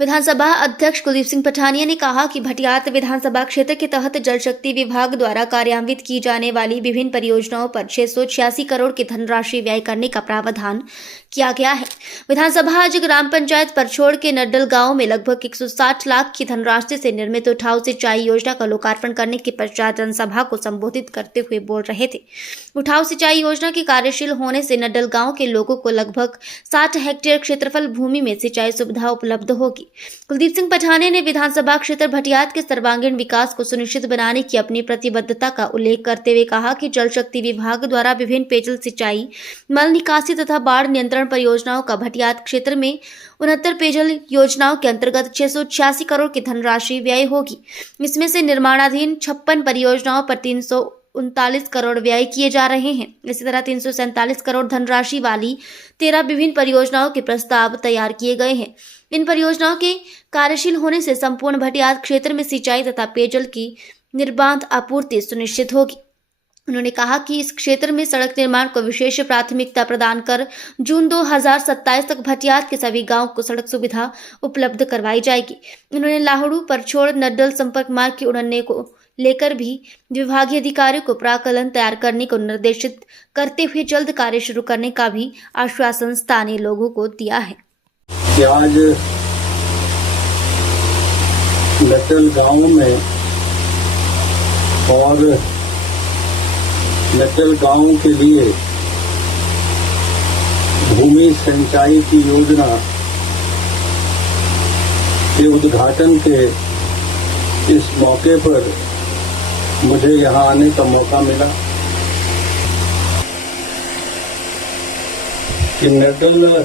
विधानसभा अध्यक्ष कुलदीप सिंह पठानिया ने कहा कि भटियात विधानसभा क्षेत्र के तहत जल शक्ति विभाग द्वारा कार्यान्वित की जाने वाली विभिन्न परियोजनाओं पर 686 करोड़ की धनराशि व्यय करने का प्रावधान किया गया है। विधानसभा आज ग्राम पंचायत परछोड़ के नड्डल गांव में लगभग 160 लाख की धनराशि से निर्मित उठाऊ सिंचाई योजना का लोकार्पण करने के पश्चात जनसभा को संबोधित करते हुए बोल रहे थे। उठाऊ सिंचाई योजना के कार्यशील होने से नड्डल गांव के लोगों को लगभग 60 हेक्टेयर क्षेत्रफल भूमि में सिंचाई सुविधा उपलब्ध होगी। कुलदीप सिंह पठानिया ने विधानसभा क्षेत्र भटियात के सर्वांगीण विकास को सुनिश्चित बनाने की अपनी प्रतिबद्धता का उल्लेख करते हुए कहा कि जल शक्ति विभाग द्वारा विभिन्न पेयजल सिंचाई, मल निकासी तथा बाढ़ नियंत्रण परियोजनाओं का भटियात क्षेत्र में 69 पेयजल योजनाओं के अंतर्गत 686 करोड़ की धनराशि व्यय होगी। इसमें से निर्माणाधीन 56 परियोजनाओं पर 339 करोड़ व्यय किए जा रहे हैं। इसी तरह 347 करोड़ धनराशि वाली 13 विभिन्न परियोजनाओं के प्रस्ताव तैयार किए गए हैं। इन परियोजनाओं के कार्यशील होने से संपूर्ण भटियात क्षेत्र में सिंचाई तथा पेयजल की निर्बाध आपूर्ति सुनिश्चित होगी। उन्होंने कहा कि इस क्षेत्र में सड़क निर्माण को विशेष प्राथमिकता प्रदान कर जून 2027 तक भटियात के सभी गांवों को सड़क सुविधा उपलब्ध करवाई जाएगी। उन्होंने लाहुड़ू परछोड़ नड्डल संपर्क मार्ग के उड़ने को लेकर भी विभागीय अधिकारियों को प्राकलन तैयार करने को निर्देशित करते हुए जल्द कार्य शुरू करने का भी आश्वासन स्थानीय लोगों को दिया है। आज नड्डल गांव में और नड्डल गांव के लिए भूमि सिंचाई की योजना के उद्घाटन के इस मौके पर मुझे यहां आने का मौका मिला कि नड्डल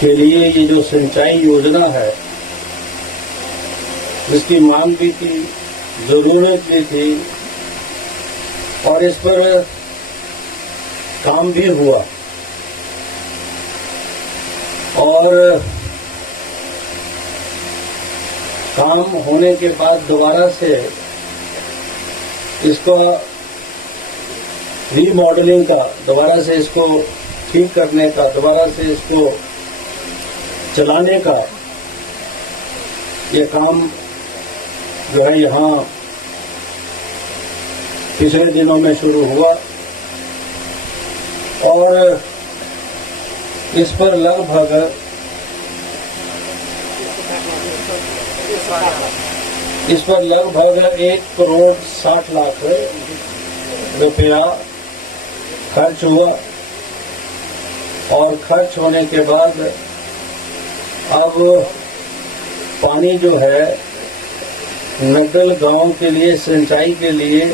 के लिए ये जो सिंचाई योजना है, इसकी मांग भी थी, जरूरत भी थी और इस पर काम भी हुआ और काम होने के बाद दोबारा से इसको रीमॉडलिंग का, दोबारा से इसको ठीक करने का, दोबारा से इसको चलाने का ये काम जो है यहाँ पिछले दिनों में शुरू हुआ और इस पर लगभग 1,60,00,000 रुपया खर्च हुआ और खर्च होने के बाद अब पानी जो है नड्डल गांव के लिए सिंचाई के लिए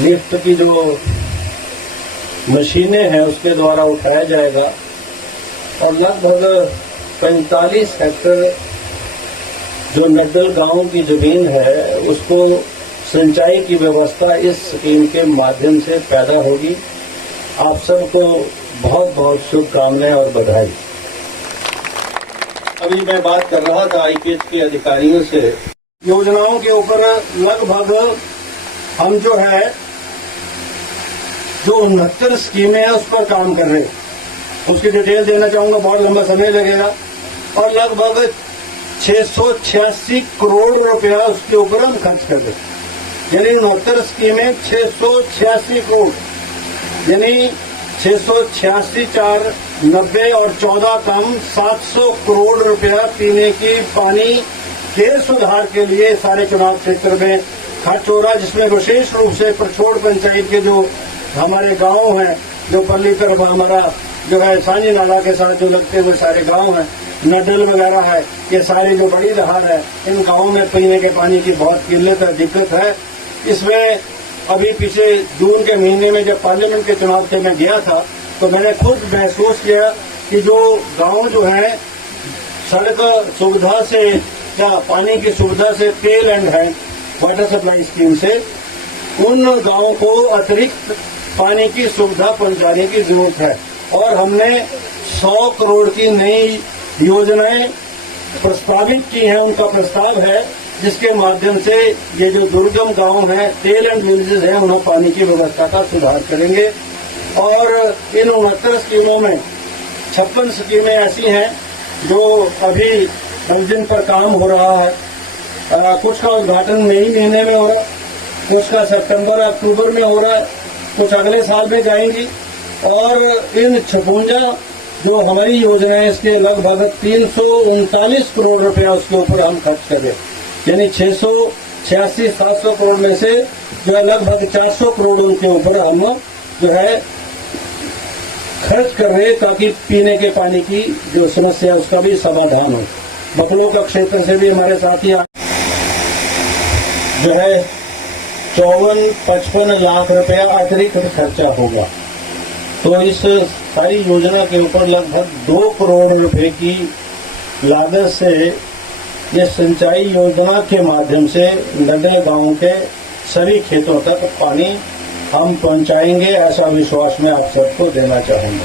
लिफ्ट की जो मशीनें हैं उसके द्वारा उठाया जाएगा और लगभग 45 हेक्टेयर जो नड्डल गांव की जमीन है उसको सिंचाई की व्यवस्था इस स्कीम के माध्यम से पैदा होगी। आप सबको बहुत बहुत शुभकामनाएं और बधाई। अभी मैं बात कर रहा था आईपीएच के अधिकारियों से, योजनाओं के ऊपर लगभग हम जो है जो 69 स्कीमें हैं उस पर काम कर रहे हैं। उसकी डिटेल देना चाहूंगा, बहुत लंबा समय लगेगा और लगभग 686 करोड़ रुपया उसके ऊपर हम खर्च कर रहे हैं। यानी 69 स्कीमें 686 करोड़, यानी 686 4 90 और 14 कम 700 करोड़ रुपया पीने की पानी के सुधार के लिए सारे चुनाव क्षेत्र में खर्च हो रहा है, जिसमें विशेष रूप से परछोड़ पंचायत के जो हमारे गांव हैं, जो पल्ली तरफ हमारा जो है सांझी नाला के साथ जो लगते हुए सारे गांव हैं, नड्डल वगैरह है, ये सारी जो बड़ी दहाड़ है, इन गांवों में पीने के पानी की बहुत किल्लत है, दिक्कत है। इसमें अभी पिछले जून के महीने में जब पार्लियामेंट के चुनाव से मैं गया था तो मैंने खुद महसूस किया कि जो गांव जो है सड़क सुविधा से या पानी की सुविधा से टेल एंड है वाटर सप्लाई स्कीम से, उन गांवों को अतिरिक्त पानी की सुविधा पहुंचाने की जरूरत है और हमने 100 करोड़ की नई योजनाएं प्रस्तावित की हैं। उनका प्रस्ताव है जिसके माध्यम से ये जो दुर्गम गांव हैं, टेल एंड विलेजेस हैं, उन्हें पानी की व्यवस्था का सुधार करेंगे और इन 69 स्कीमों में 56 स्कीमें ऐसी हैं जो अभी 10 दिन पर काम हो रहा है, कुछ का उद्घाटन मई महीने में हो रहा है, कुछ का सितंबर अक्टूबर में हो रहा है, कुछ अगले साल में जाएंगी। और इन 56 जो हमारी योजना है इसके लगभग 339 करोड़ रुपया उसके ऊपर हम खर्च करें, यानी 686-700 करोड़ में से जो है लगभग 400 करोड़ उनके ऊपर हम जो है खर्च कर रहे हैं, ताकि पीने के पानी की जो समस्या है उसका भी समाधान हो। बकलों का क्षेत्र से भी हमारे साथी जो है 54-55 लाख रुपया अतिरिक्त खर्चा होगा। तो इस सारी योजना के ऊपर लगभग 2 करोड़ रुपए की लागत से ये सिंचाई योजना के माध्यम से नगर गांव के सभी खेतों तक पानी हम पहुंचाएंगे, ऐसा विश्वास मैं आप सबको देना चाहूंगा।